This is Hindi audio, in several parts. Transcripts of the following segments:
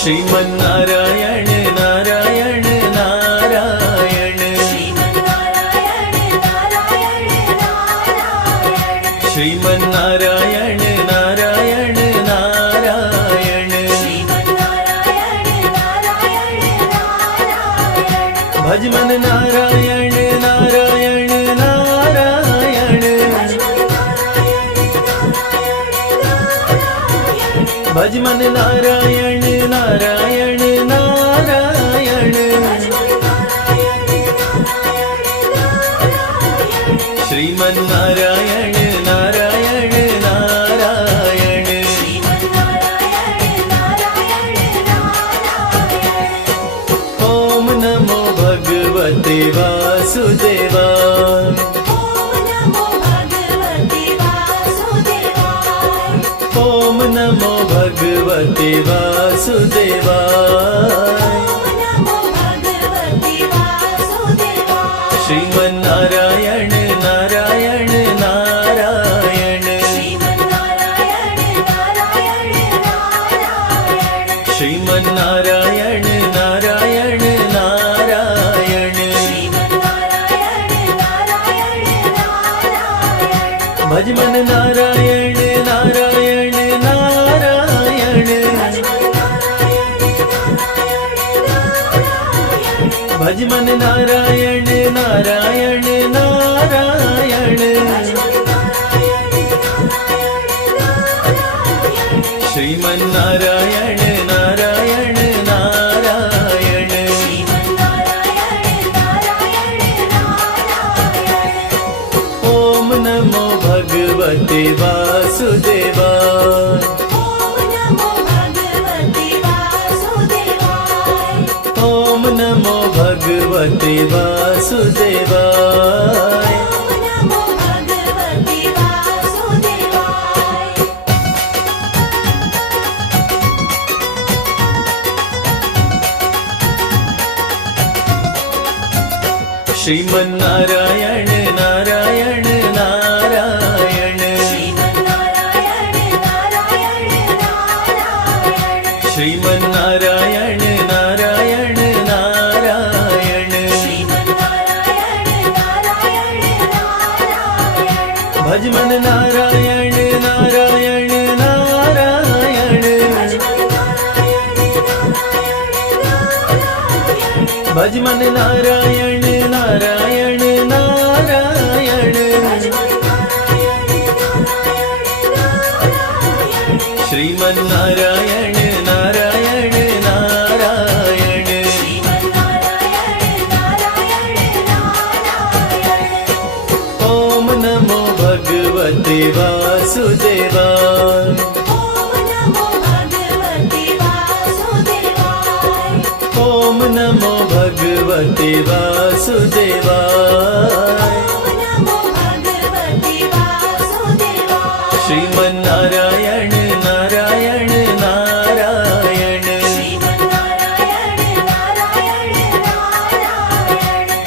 श्रीमन्नारायण नारायण नारायण श्रीमन्नारायण नारायण नारायण भजमन नारायण नारायण नारायण भजमन नारायण नारायण नारायण श्रीमन्नारायण नारायण नारायण ओम नमो भगवते वासुदेवाय ओम नमो भगवते वासुदेवाय श्रीमन्नारायण नारायण नारायण श्रीमन्नारायण नारायण नारायण भजमन नारायण नारायण नारायण भजमन नारायण नारायण नारायण श्रीमन्नारायण नारायण नारायण ओम नमो भगवते वासुदेवाय ओम नमो भगवते वासुदेवाय श्रीमन्नारायण नारायण नारायण श्रीमन्नारायण नारायण नारायण भजमन नारायण नारायण नारायण भजमन नारायण नारायण नारायण श्रीमन्नारायण नारायण नारायण ओम नमो भगवते वासुदेवाय ओम नमो भगवते वासुदेवाय श्रीमन्नारायण नारायण नारायण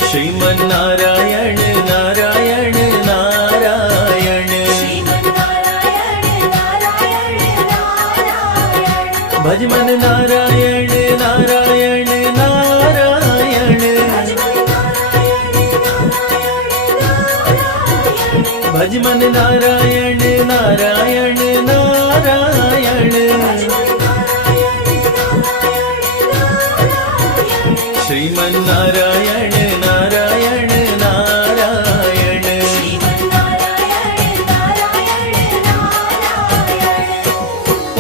श्रीमन्नारायण नारायण नारायण भजमन नारायण नारायण नारायण भजमन नारायण नारायण नारायण श्रीमन्नारायण नारायण नारायण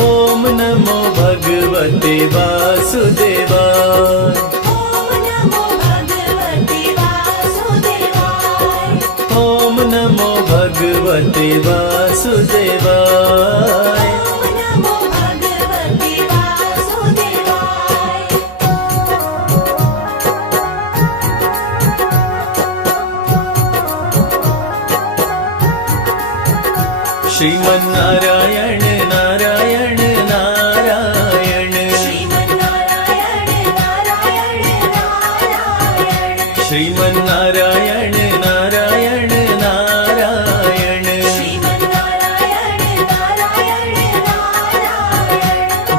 ओम नमो भगवते वासुदेवाय ओम नमो भगवते वासुदेवाय श्रीमन्नारायण नारायण नारायण श्रीमन्नारायण नारायण नारायण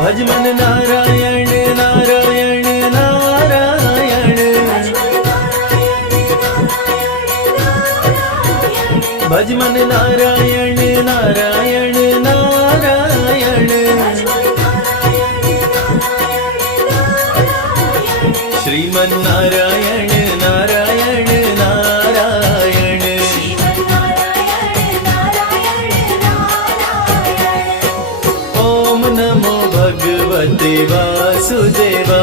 भजमन नारायण भज मन नारायण नारायण नारायण श्रीमन नारायण नारायण नारायण ओम नमो भगवते वासुदेवाय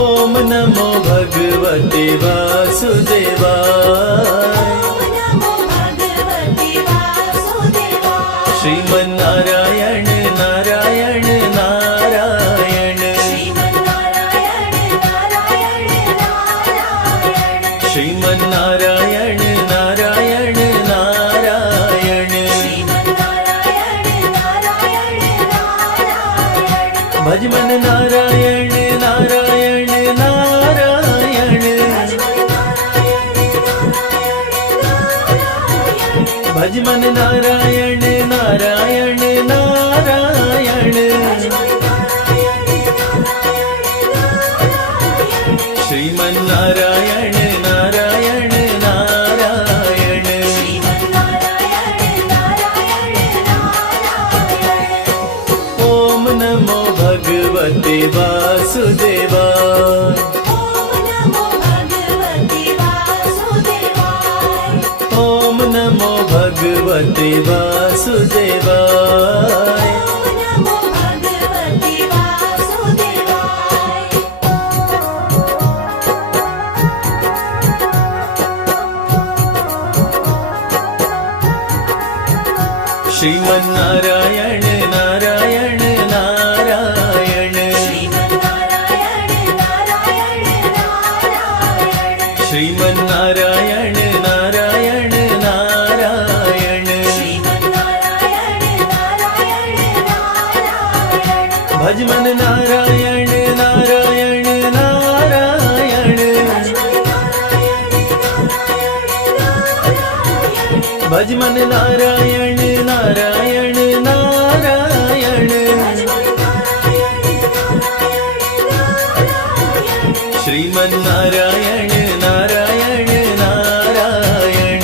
ओम नमो भगवते वासुदेवाय श्रीमन नारायण नारायण नारायण श्रीमन नारायण नारायण नारायण भज मन नारायण नारायण नारायण भज मन नारायण नारायण नारायण श्रीमन नारायण नारायण नारायण ओम नमो भगवते वासुदेवाय ओम नमो भगवते वासुदेवाय श्रीमन नारायण नारायण नारायण श्रीमन नारायण नारायण नारायण भज मन नारायण नारायण नारायण भज मन नारायण नारायण नारायण श्रीमन नारायण नारायण नारायण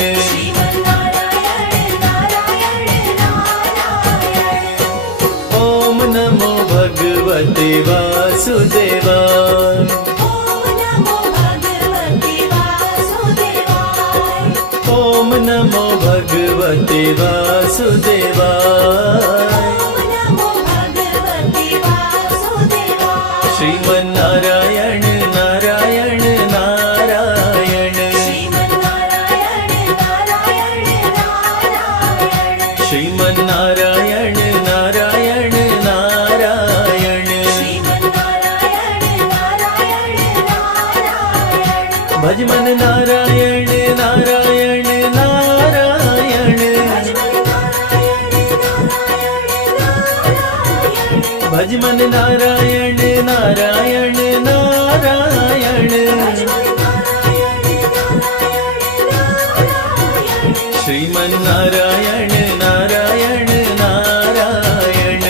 ओम नमो भगवते वासुदेवाय ओम नमो भगवते वासुदेवाय श्रीमन नारायण नारायण नारायण श्रीमन नारायण नारायण नारायण भज मन नारायण नारायण नारायण भज मन नारायण नारायण नारायण श्रीमन नारायण नारायण नारायण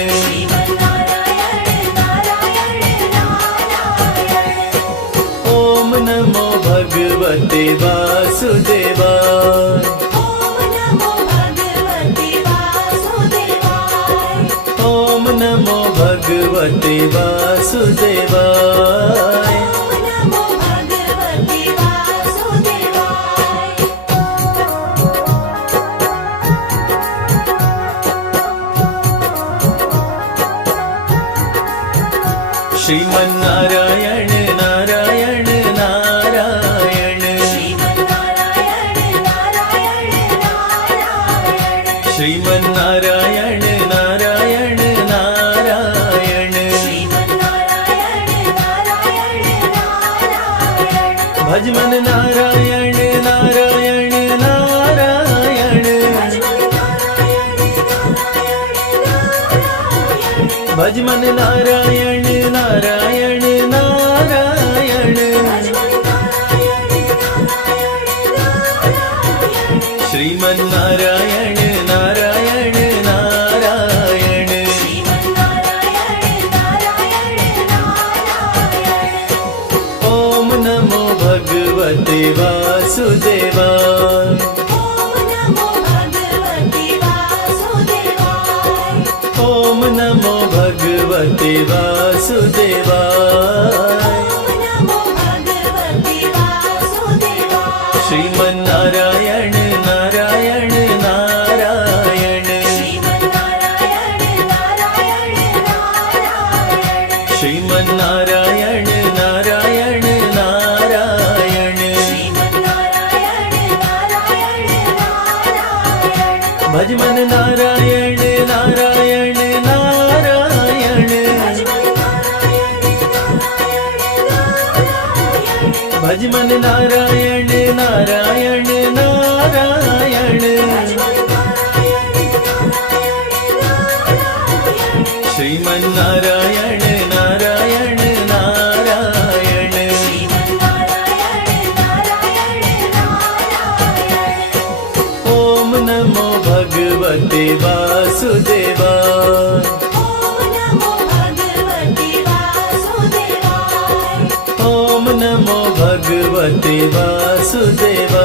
ओम नमो भगवते वासुदेवाय ओम नमो भगवते वासुदेवाय श्रीमन नारायण नारायण नारायण श्रीमन नारायण नारायण नारायण भज मन नारायण नारायण नारायण भज मन नारायण नारायण नारायण श्रीमन नारायण नारायण नारायण ओम नमो भगवते वासुदेवाय। श्रीमन्नारायण नारायण नारायण, श्रीमन्नारायण नारायण नारायण, भज मन नारायण नारायण नारायण, भज मन नारायण नारायण नारायण, श्रीमन्नारायण नारायण नारायण, ओम नमो भगवते वासुदेवाय। ओम नमो भगवते वासुदेवाय।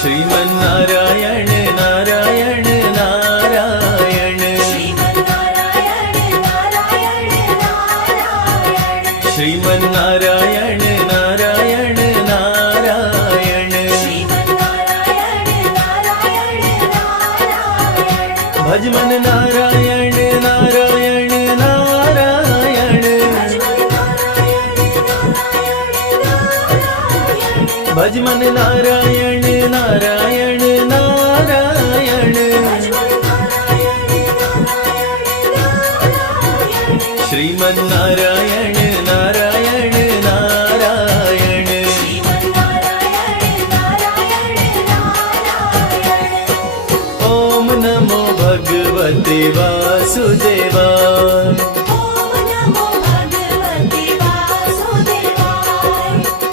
श्रीमन्नारायण नारायण नारायण, श्रीमन्नारायण नारायण नारायण, भज मन नारायण नारायण नारायण, भज मन नारायण नारायण नारायण, श्रीमन्नारायण नारायण नारायण, ओम नमो भगवते वासुदेवाय।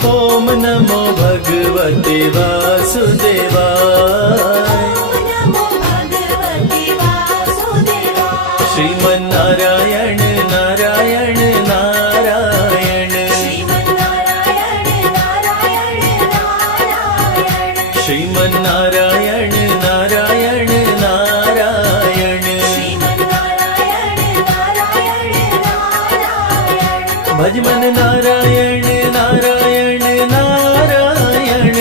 ओम नमो भगवते वासुदेवाय। श्रीमन्नारायण नारायण नारायण, श्रीमन्नारायण नारायण नारायण, भज मन नारायण नारायण नारायण,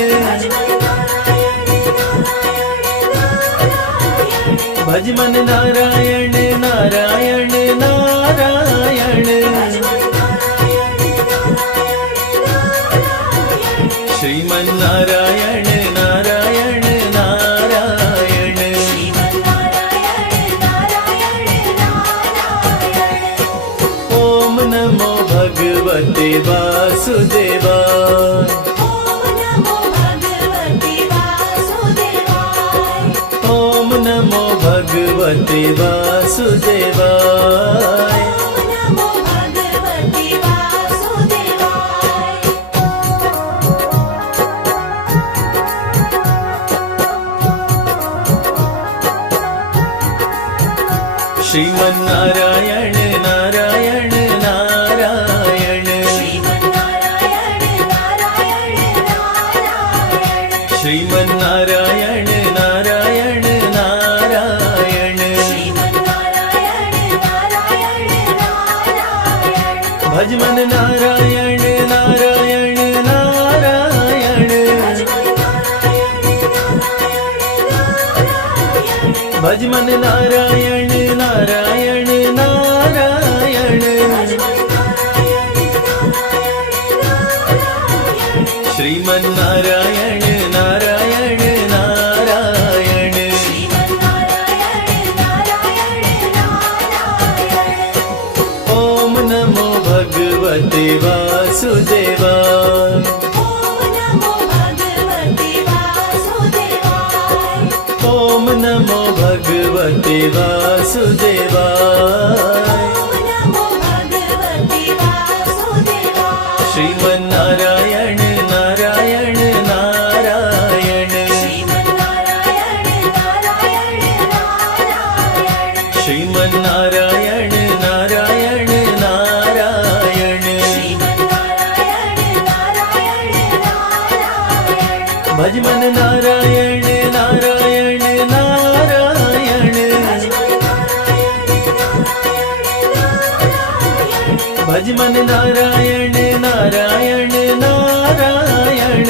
भज मन नारायण नारायण नारायण, श्रीमन्नारायण नारायण नारायण, ओम नमो भगवते वासुदेवाय। ओम नमो भगवते वासुदेवाय। श्रीमन्नारायण नारायण नारायण, श्रीमन्नारायण नारायण नारायण, भज मन नारायण नारायण नारायण, भज मन नारायण नारायण नारायण, श्रीमन्नारायण नारायण नारायण, ओम नमो भगवते वासुदेवाय। ओम नमो भगवते वासुदेवाय। श्रीमन्नारायण नारायण नारायण, श्रीमन्नारायण नारायण नारायण, भज मन नारायण नारायण नारायण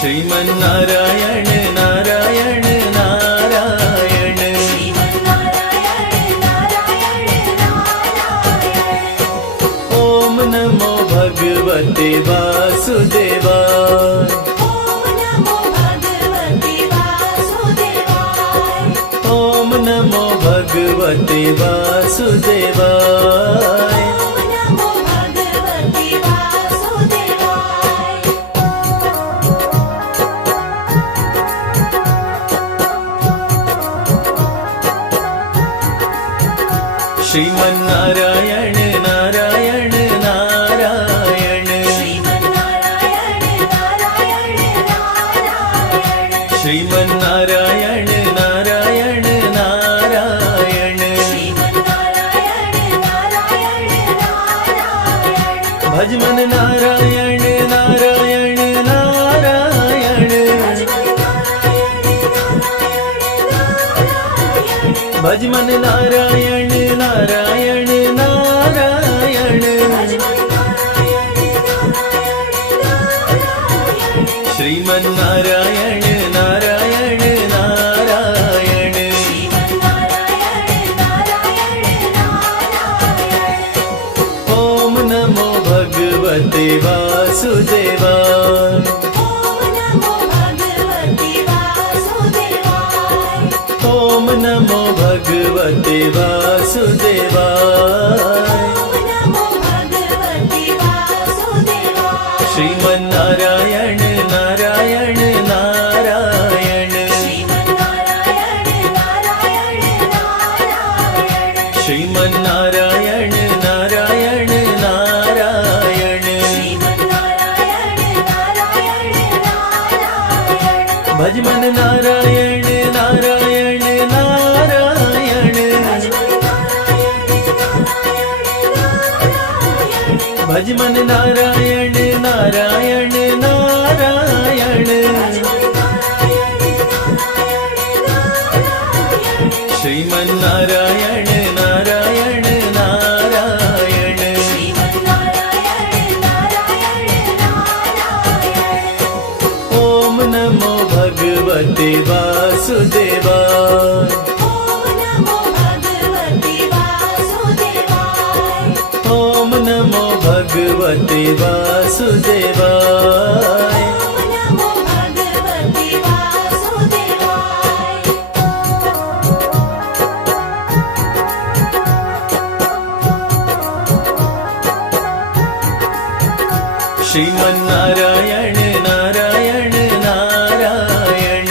श्रीमन नारायण नारायण नारायण ओम नमो भगवते वासुदेवाय ओम नमो भगवते वासुदेवाय श्रीमन नारायण नारायण नारायण श्रीमन नारायण नारायण नारायण भज मन नारायण नारायण नारायण भज मन नारायण नारायण नारायण श्रीमन नारायण नारायण नारायण ओम नमो भगवते वासुदेवाय ओम नमो भगवते वासुदेवाय श्रीमन नारायण नारायण नारायण श्रीमन नारायण नारायण नारायण भज मन नारायण नारायण नारायण भज मन नारायण नारायण नारायण श्रीमन नारायण नारायण नारायण ओम नमो भगवते वासुदेवाय ओम नमो भगवते वासुदेवाय श्रीमन नारायण नारायण नारायण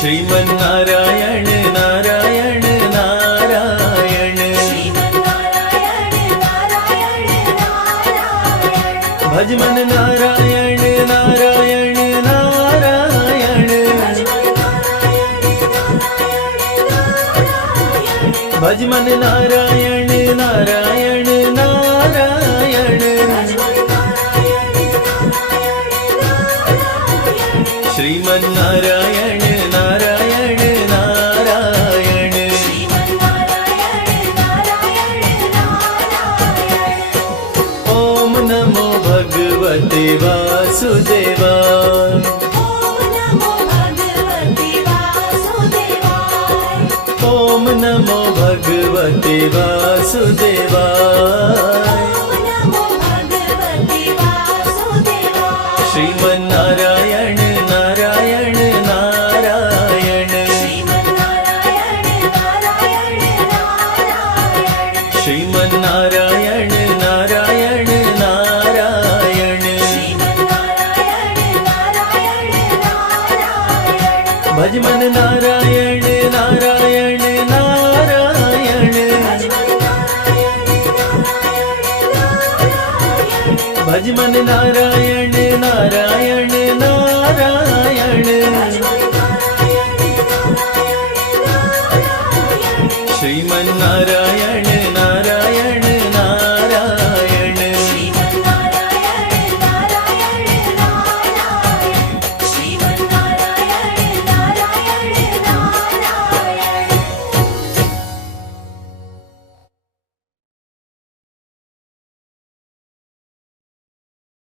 श्रीमन नारायण नारायण नारायण भज मन नारायण नारायण नारायण भज मन नारायण नारायण नारायण श्रीमन नारायण नारायण नारायण ओम नमो भगवते वासुदेवाय ओम नमो भगवते वासुदेवाय श्रीमन नारायण नारायण नारायण श्रीमन नारायण नारायण नारायण भज मन नारायण नारायण नारायण भज मन नारायण नारायण नारायण श्रीमन नारायण नारायण